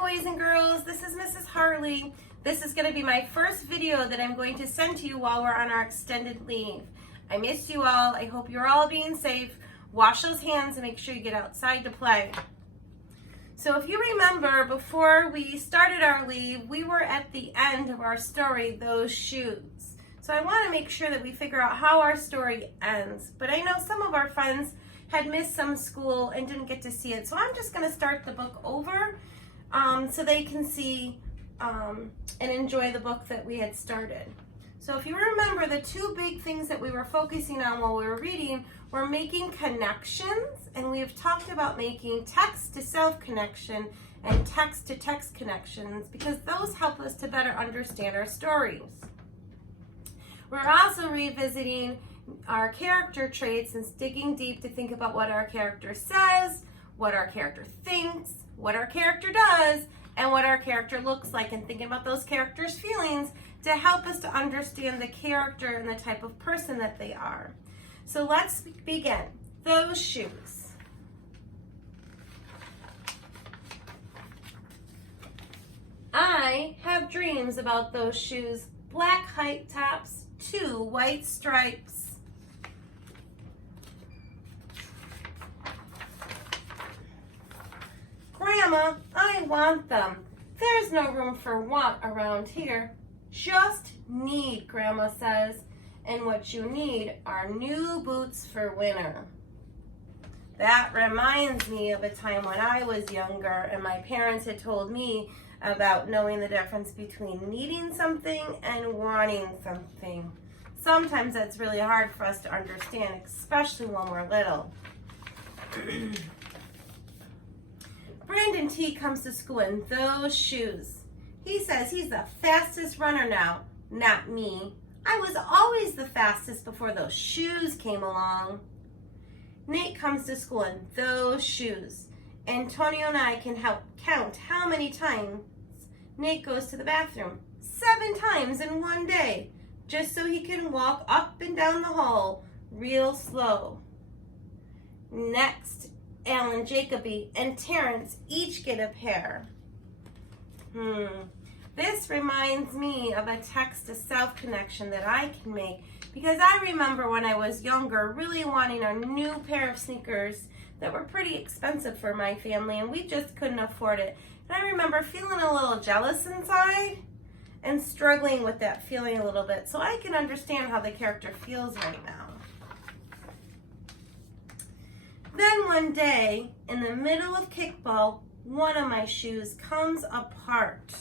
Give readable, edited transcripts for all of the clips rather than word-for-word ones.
boys and girls, this is Mrs. Harley. This is going to be my first video that I'm going to send to you while we're on our extended leave. I miss you all. I hope you're all being safe. Wash those hands and make sure you get outside to play. So if you remember, before we started our leave, we were at the end of our story, Those Shoes. So I want to make sure that we figure out how our story ends. But I know some of our friends had missed some school and didn't get to see it. So I'm just going to start the book over so they can see and enjoy the book that we had started. So if you remember, the two big things that we were focusing on while we were reading were making connections, and we've talked about making text-to-self connection and text-to-text connections because those help us to better understand our stories. We're also revisiting our character traits and digging deep to think about what our character says, what our character thinks, what our character does, and what our character looks like, and thinking about those characters' feelings to help us to understand the character and the type of person that they are. So let's begin. Those shoes. I have dreams about those shoes. Black high tops, 2 white stripes. Grandma, I want them. There's no room for want around here. Just need, Grandma says. And what you need are new boots for winter. That reminds me of a time when I was younger and my parents had told me about knowing the difference between needing something and wanting something. Sometimes that's really hard for us to understand, especially when we're little. Brandon T comes to school in those shoes. He says he's the fastest runner now. Not me. I was always the fastest before those shoes came along. Nate comes to school in those shoes. Antonio and I can help count how many times Nate goes to the bathroom. 7 times in one day, just so he can walk up and down the hall real slow. Next, Alan, Jacoby, and Terrence each get a pair. This reminds me of a text-to-self connection that I can make because I remember when I was younger really wanting a new pair of sneakers that were pretty expensive for my family and we just couldn't afford it. And I remember feeling a little jealous inside and struggling with that feeling a little bit. So I can understand how the character feels right now. Then one day, in the middle of kickball, one of my shoes comes apart.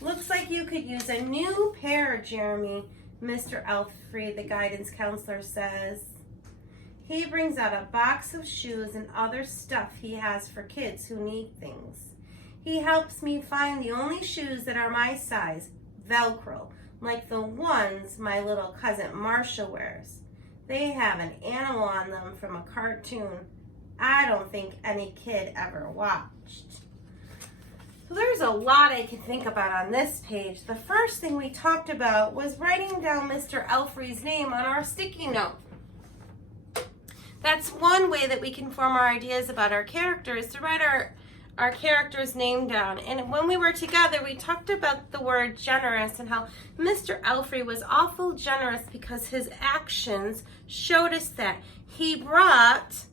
Looks like you could use a new pair, Jeremy, Mr. Elfrey, the guidance counselor, says. He brings out a box of shoes and other stuff he has for kids who need things. He helps me find the only shoes that are my size, Velcro, like the ones my little cousin Marcia wears. They have an animal on them from a cartoon I don't think any kid ever watched. So there's a lot I can think about on this page. The first thing we talked about was writing down Mr. Elfrey's name on our sticky note. That's one way that we can form our ideas about our characters, to write our character's name down. And when we were together, we talked about the word generous and how Mr. Elfrey was awful generous because his actions showed us that. He brought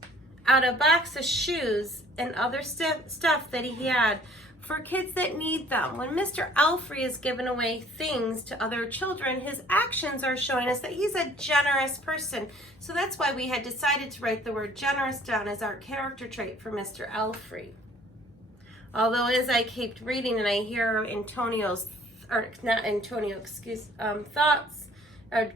out a box of shoes and other stuff that he had for kids that need them. When Mr. Elfrey is giving away things to other children, his actions are showing us that he's a generous person. So that's why we had decided to write the word generous down as our character trait for Mr. Elfrey. Although as I kept reading and I hear thoughts,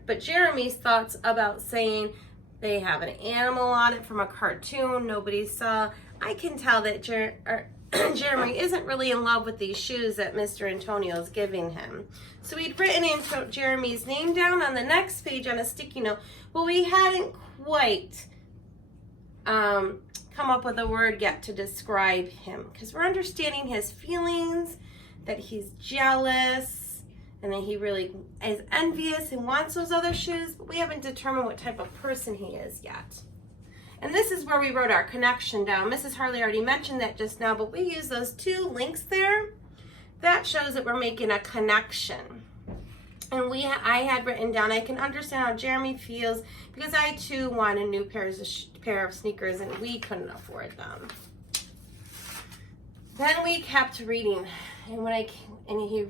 but Jeremy's thoughts about saying they have an animal on it from a cartoon nobody saw. I can tell that Jeremy isn't really in love with these shoes that Mr. Antonio is giving him. So we'd written Jeremy's name down on the next page on a sticky note, but we hadn't quite come up with a word yet to describe him because we're understanding his feelings, that he's jealous, and that he really is envious and wants those other shoes, but we haven't determined what type of person he is yet. And this is where we wrote our connection down. Mrs. Harley already mentioned that just now, but we use those 2 links there that shows that we're making a connection. And I had written down, I can understand how Jeremy feels because I too want a new pair of sneakers and we couldn't afford them. Then we kept reading, and he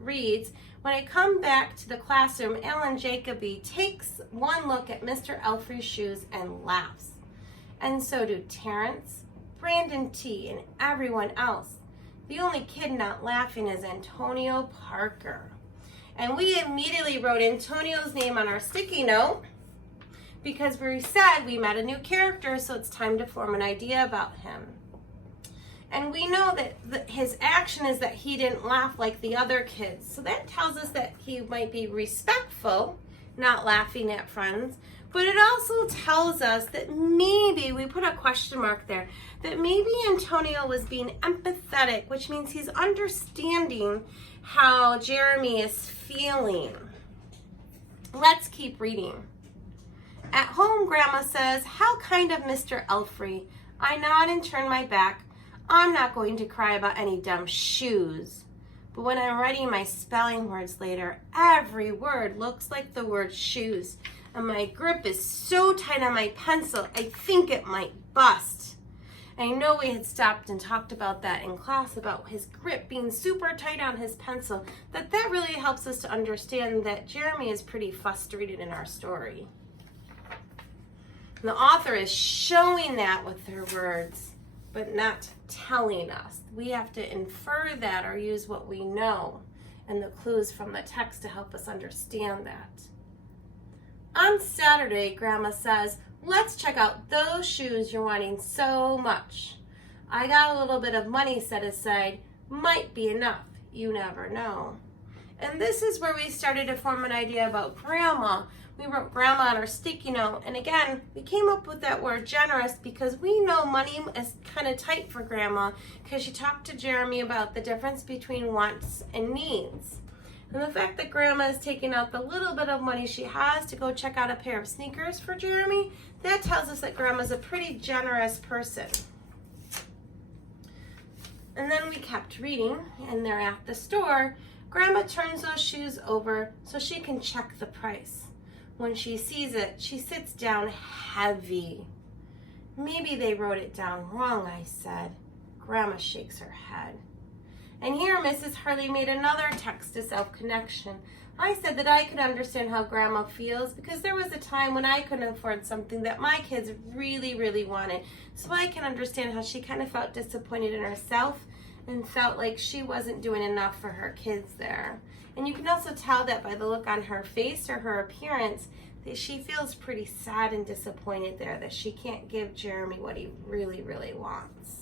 reads, when I come back to the classroom, Alan Jacoby takes one look at Mr. Elfrey's shoes and laughs. And so do Terrence, Brandon T., and everyone else. The only kid not laughing is Antonio Parker. And we immediately wrote Antonio's name on our sticky note because we said we met a new character, so it's time to form an idea about him. And we know that his action is that he didn't laugh like the other kids. So that tells us that he might be respectful, not laughing at friends. But it also tells us that maybe, we put a question mark there, that maybe Antonio was being empathetic, which means he's understanding how Jeremy is feeling. Let's keep reading. At home, Grandma says, how kind of Mr. Elfrey. I nod and turn my back. I'm not going to cry about any dumb shoes. But when I'm writing my spelling words later, every word looks like the word shoes. And my grip is so tight on my pencil, I think it might bust. I know we had stopped and talked about that in class, about his grip being super tight on his pencil, that really helps us to understand that Jeremy is pretty frustrated in our story. And the author is showing that with her words, but not telling us. We have to infer that or use what we know and the clues from the text to help us understand that. On Saturday, Grandma says, let's check out those shoes you're wanting so much. I got a little bit of money set aside. Might be enough. You never know. And this is where we started to form an idea about Grandma. We wrote Grandma on our sticky note, and again, we came up with that word generous because we know money is kind of tight for Grandma because she talked to Jeremy about the difference between wants and needs. And the fact that Grandma is taking out the little bit of money she has to go check out a pair of sneakers for Jeremy, that tells us that Grandma's a pretty generous person. And then we kept reading, and they're at the store. Grandma turns those shoes over so she can check the price. When she sees it, she sits down heavy. Maybe they wrote it down wrong, I said. Grandma shakes her head. And here Mrs. Hurley made another text to self-connection. I said that I could understand how Grandma feels because there was a time when I couldn't afford something that my kids really, really wanted. So I can understand how she kind of felt disappointed in herself and felt like she wasn't doing enough for her kids there. And you can also tell that by the look on her face or her appearance that she feels pretty sad and disappointed there that she can't give Jeremy what he really, really wants.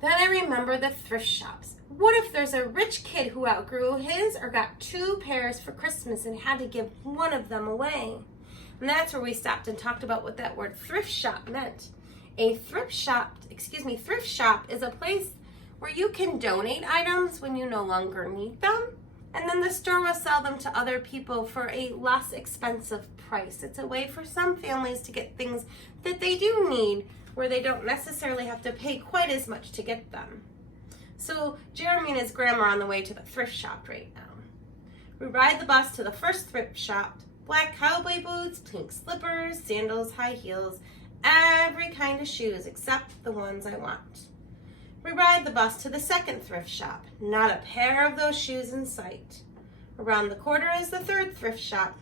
Then I remember the thrift shops. What if there's a rich kid who outgrew his or got 2 pairs for Christmas and had to give one of them away? And that's where we stopped and talked about what that word thrift shop meant. A thrift shop is a place where you can donate items when you no longer need them, and then the store will sell them to other people for a less expensive price. It's a way for some families to get things that they do need where they don't necessarily have to pay quite as much to get them. So Jeremy and his grandma are on the way to the thrift shop right now. We ride the bus to the first thrift shop. Black cowboy boots, pink slippers, sandals, high heels, every kind of shoes except the ones I want. We ride the bus to the second thrift shop. Not a pair of those shoes in sight. Around the corner is the third thrift shop.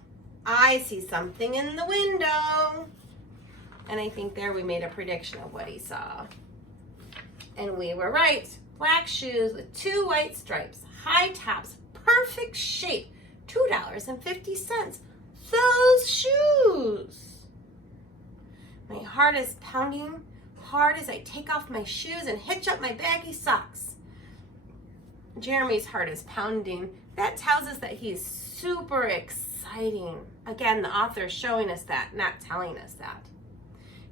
I see something in the window. And I think there we made a prediction of what he saw. And we were right. Black shoes with 2 white stripes, high tops, perfect shape, $2.50. Those shoes. My heart is pounding hard as I take off my shoes and hitch up my baggy socks. Jeremy's heart is pounding. That tells us that he's super exciting. Again, the author is showing us that, not telling us that.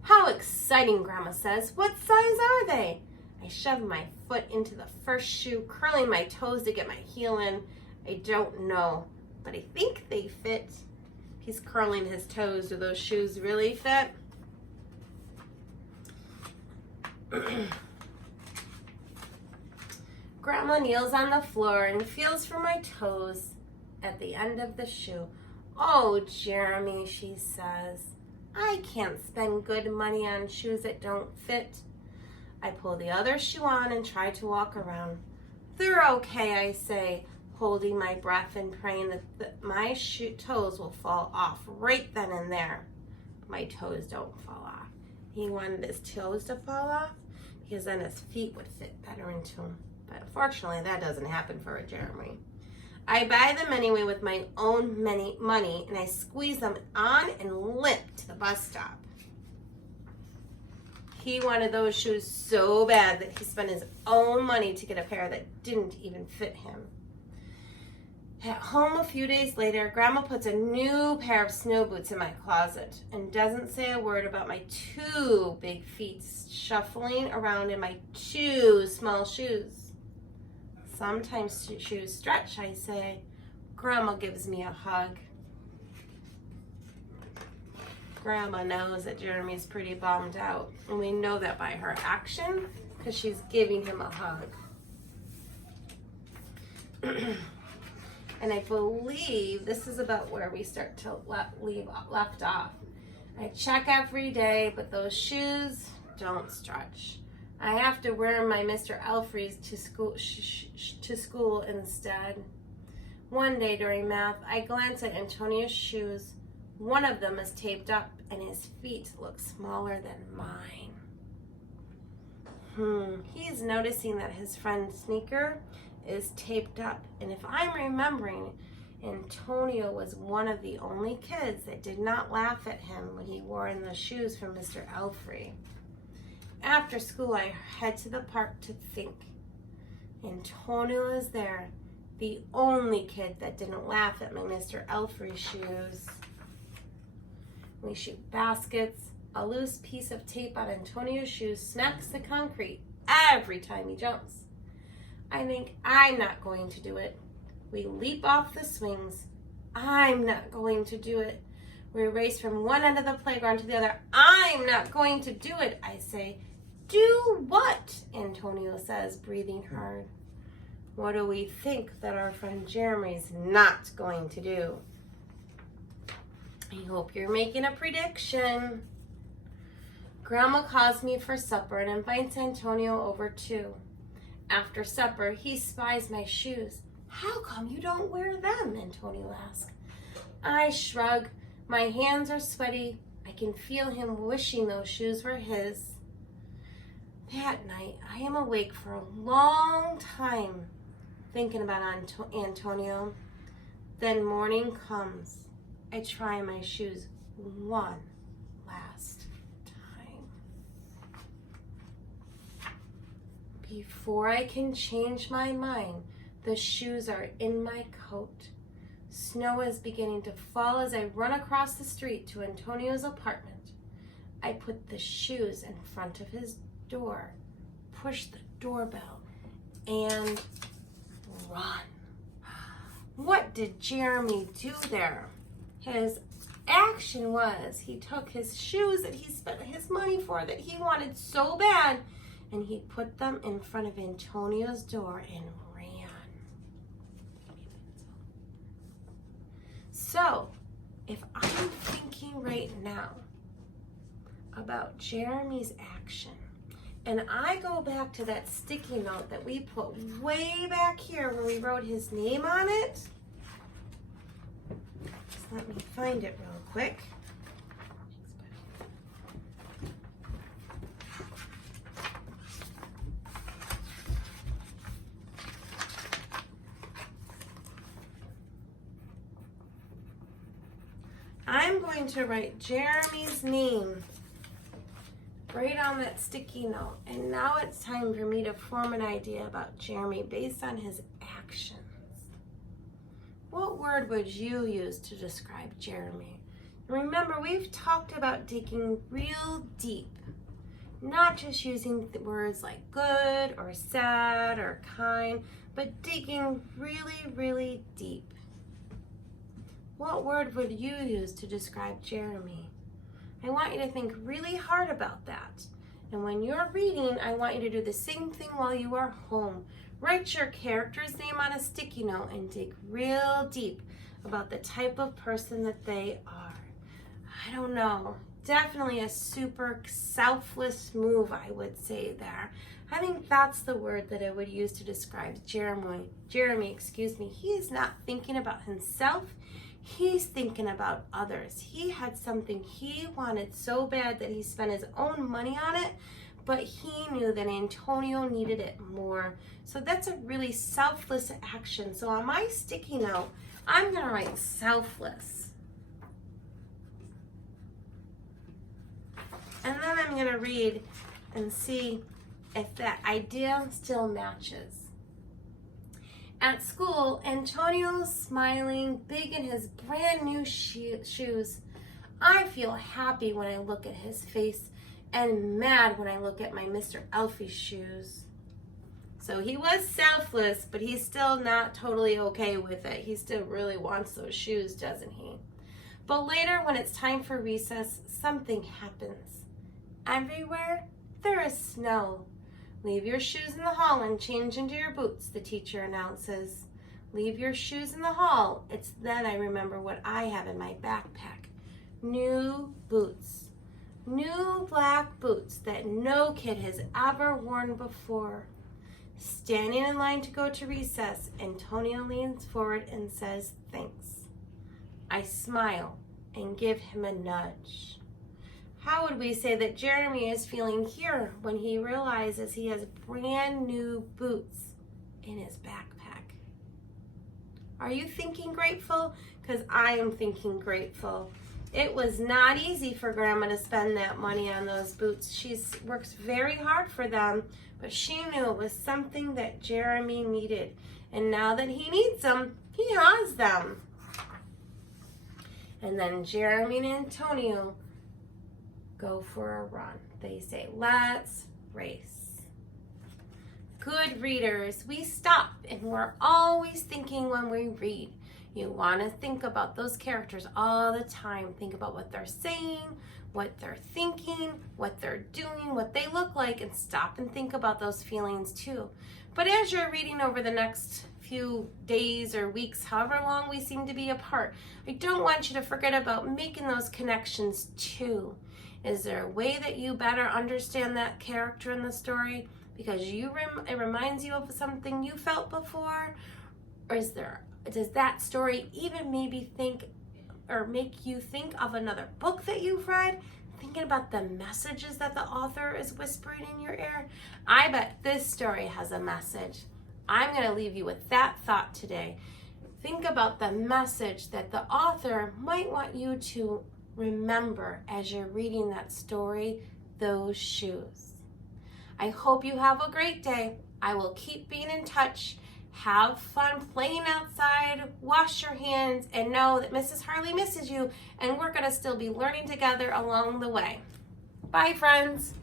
How exciting, Grandma says. What size are they? I shove my foot into the first shoe, curling my toes to get my heel in. I don't know, but I think they fit. He's curling his toes. Do those shoes really fit? Grandma kneels on the floor and feels for my toes at the end of the shoe. "Oh, Jeremy," she says, "I can't spend good money on shoes that don't fit." I pull the other shoe on and try to walk around. "They're okay," I say, holding my breath and praying that my toes will fall off right then and there. My toes don't fall off. He wanted his toes to fall off because then his feet would fit better into them. But unfortunately, that doesn't happen for a Jeremy. I buy them anyway with my own money, and I squeeze them on and limp to the bus stop. He wanted those shoes so bad that he spent his own money to get a pair that didn't even fit him. At home a few days later, Grandma puts a new pair of snow boots in my closet and doesn't say a word about my 2 big feet shuffling around in my 2 small shoes. "Sometimes shoes stretch," I say. Grandma gives me a hug. Grandma knows that Jeremy's pretty bummed out, and we know that by her action because she's giving him a hug. And I believe this is about where we start to left off. I check every day, but those shoes don't stretch. I have to wear my Mr. Elfrey's to school instead. One day during math, I glance at Antonio's shoes. One of them is taped up, and his feet look smaller than mine. He's noticing that his friend's sneaker is taped up, and if I'm remembering, Antonio was one of the only kids that did not laugh at him when he wore in the shoes from Mr. Elfrey. After school, I head to the park to think. Antonio is there, the only kid that didn't laugh at my Mr. Elfrey shoes. We shoot baskets. A loose piece of tape on Antonio's shoes smacks the concrete every time he jumps. I think I'm not going to do it. We leap off the swings. I'm not going to do it. We race from one end of the playground to the other. I'm not going to do it, I say. "Do what?" Antonio says, breathing hard. What do we think that our friend Jeremy's not going to do? I hope you're making a prediction. Grandma calls me for supper and invites Antonio over too. After supper, he spies my shoes. "How come you don't wear them?" Antonio asks. I shrug. My hands are sweaty. I can feel him wishing those shoes were his. That night, I am awake for a long time thinking about Antonio. Then morning comes. I try my shoes one last time. Before I can change my mind, the shoes are in my coat. Snow is beginning to fall as I run across the street to Antonio's apartment. I put the shoes in front of his door, push the doorbell, and run. What did Jeremy do there? His action was he took his shoes that he spent his money for, that he wanted so bad, and he put them in front of Antonio's door and ran. So, if I'm thinking right now about Jeremy's action, and I go back to that sticky note that we put way back here where we wrote his name on it. Just let me find it real quick. I'm going to write Jeremy's name right on that sticky note. And now it's time for me to form an idea about Jeremy based on his actions. What word would you use to describe Jeremy? Remember, we've talked about digging real deep, not just using words like good or sad or kind, but digging really, really deep. What word would you use to describe Jeremy? I want you to think really hard about that. And when you're reading, I want you to do the same thing while you are home. Write your character's name on a sticky note and dig real deep about the type of person that they are. I don't know. Definitely a super selfless move, I would say there. I think that's the word that I would use to describe Jeremy. He is not thinking about himself. He's thinking about others. He had something he wanted so bad that he spent his own money on it, but he knew that Antonio needed it more. So that's a really selfless action. So on my sticky note, I'm gonna write selfless. And then I'm gonna read and see if that idea still matches. At school, Antonio's smiling big in his brand new shoes. I feel happy when I look at his face and mad when I look at my Mr. Elfie's shoes. So he was selfless, but he's still not totally okay with it. He still really wants those shoes, doesn't he? But later, when it's time for recess, something happens. Everywhere, there is snow. Leave your shoes in the hall and change into your boots, the teacher announces. Leave your shoes in the hall. It's then I remember what I have in my backpack. New boots. New black boots that no kid has ever worn before. Standing in line to go to recess, Antonio leans forward and says, "Thanks." I smile and give him a nudge. How would we say that Jeremy is feeling here when he realizes he has brand new boots in his backpack? Are you thinking grateful? Because I am thinking grateful. It was not easy for Grandma to spend that money on those boots. She works very hard for them, but she knew it was something that Jeremy needed. And now that he needs them, he has them. And then Jeremy and Antonio go for a run. They say, "Let's race." Good readers, we stop and we're always thinking when we read. You want to think about those characters all the time. Think about what they're saying, what they're thinking, what they're doing, what they look like, and stop and think about those feelings too. But as you're reading over the next few days or weeks, however long we seem to be apart, I don't want you to forget about making those connections too. Is there a way that you better understand that character in the story because it reminds you of something you felt before? Or does that story even maybe make you think of another book that you've read? Thinking about the messages that the author is whispering in your ear? I bet this story has a message. I'm going to leave you with that thought today. Think about the message that the author might want you to remember as you're reading that story, Those Shoes. I hope you have a great day. I will keep being in touch. Have fun playing outside, wash your hands, and know that Mrs. Harley misses you, and we're going to still be learning together along the way. Bye, friends.